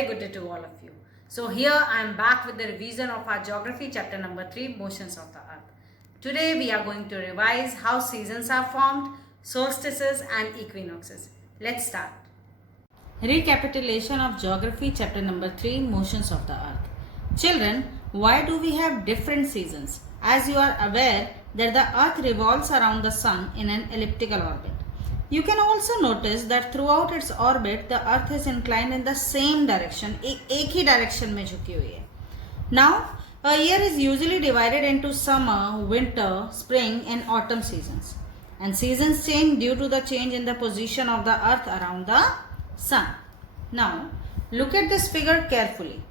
very good day to all of you. So here I am back with the revision of our geography chapter number 3, motions of the earth. Today we are going to revise how seasons are formed, solstices and equinoxes. Let's start. Recapitulation of geography chapter number 3, motions of the earth. Children, why do we have different seasons? As you are aware that the earth revolves around the sun in an elliptical orbit. You can also notice that throughout its orbit, the earth is inclined in the same direction, एक ही direction में झुकी हुई है. Now, a year is usually divided into summer, winter, spring and autumn seasons. And seasons change due to the change in the position of the earth around the sun. Now, look at this figure carefully.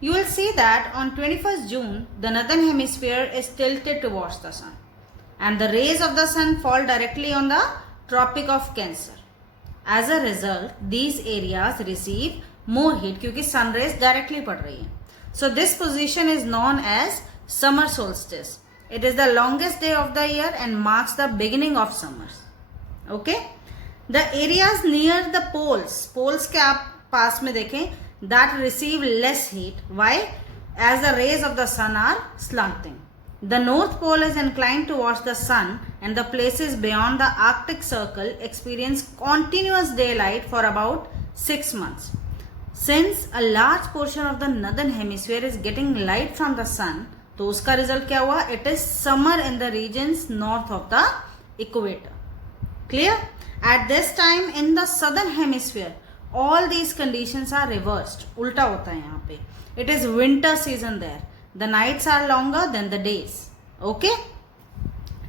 You will see that on 21st June, the northern hemisphere is tilted towards the sun. And the rays of the sun fall directly on the Tropic of Cancer. As a result, these areas receive more heat क्योंकि sun rays directly पड़ रही हैं. So this position is known as summer solstice. It is the longest day of the year and marks the beginning of summers. Okay? The areas near the poles के आप पास में देखें, that receive less heat. Why? As the rays of the sun are slanting. The North Pole is inclined towards the sun and the places beyond the Arctic Circle experience continuous daylight for about 6 months. Since a large portion of the northern hemisphere is getting light from the sun, तो उसका result क्या हुआ? It is summer in the regions north of the equator. Clear? At this time in the southern hemisphere, all these conditions are reversed. उल्टा होता है यहाँ पे. It is winter season there. The nights are longer than the days. Okay?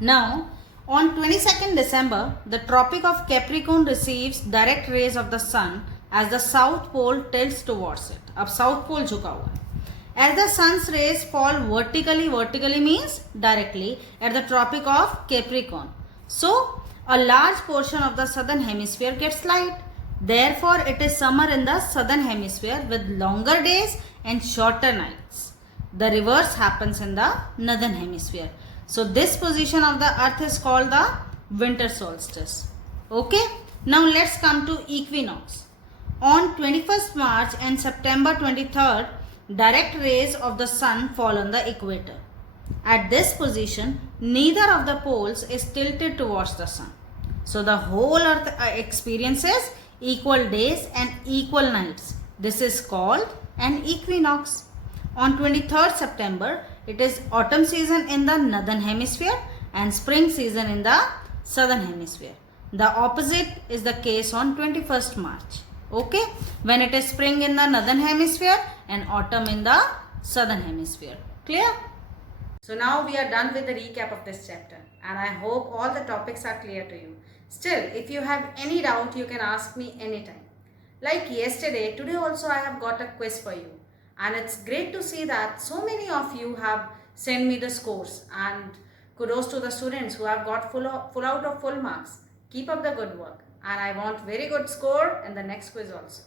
Now, on 22nd December, the Tropic of Capricorn receives direct rays of the sun as the South Pole tilts towards it. अब South Pole झुका हुआ है. As the sun's rays fall vertically means directly at the Tropic of Capricorn. So, a large portion of the southern hemisphere gets light. Therefore, it is summer in the southern hemisphere with longer days and shorter nights. The reverse happens in the northern hemisphere. So this position of the earth is called the winter solstice. Okay. Now let's come to equinox. On 21st March and September 23rd, direct rays of the sun fall on the equator. At this position, neither of the poles is tilted towards the sun. So the whole earth experiences equal days and equal nights. This is called an equinox. On 23rd September, it is autumn season in the northern hemisphere and spring season in the southern hemisphere. The opposite is the case on 21st March. Okay? When it is spring in the northern hemisphere and autumn in the southern hemisphere. Clear? So now we are done with the recap of this chapter and I hope all the topics are clear to you. Still, if you have any doubt, you can ask me anytime. Like yesterday, today also I have got a quiz for you. And it's great to see that so many of you have sent me the scores, and kudos to the students who have got full out of full marks. Keep up the good work and I want very good score in the next quiz also.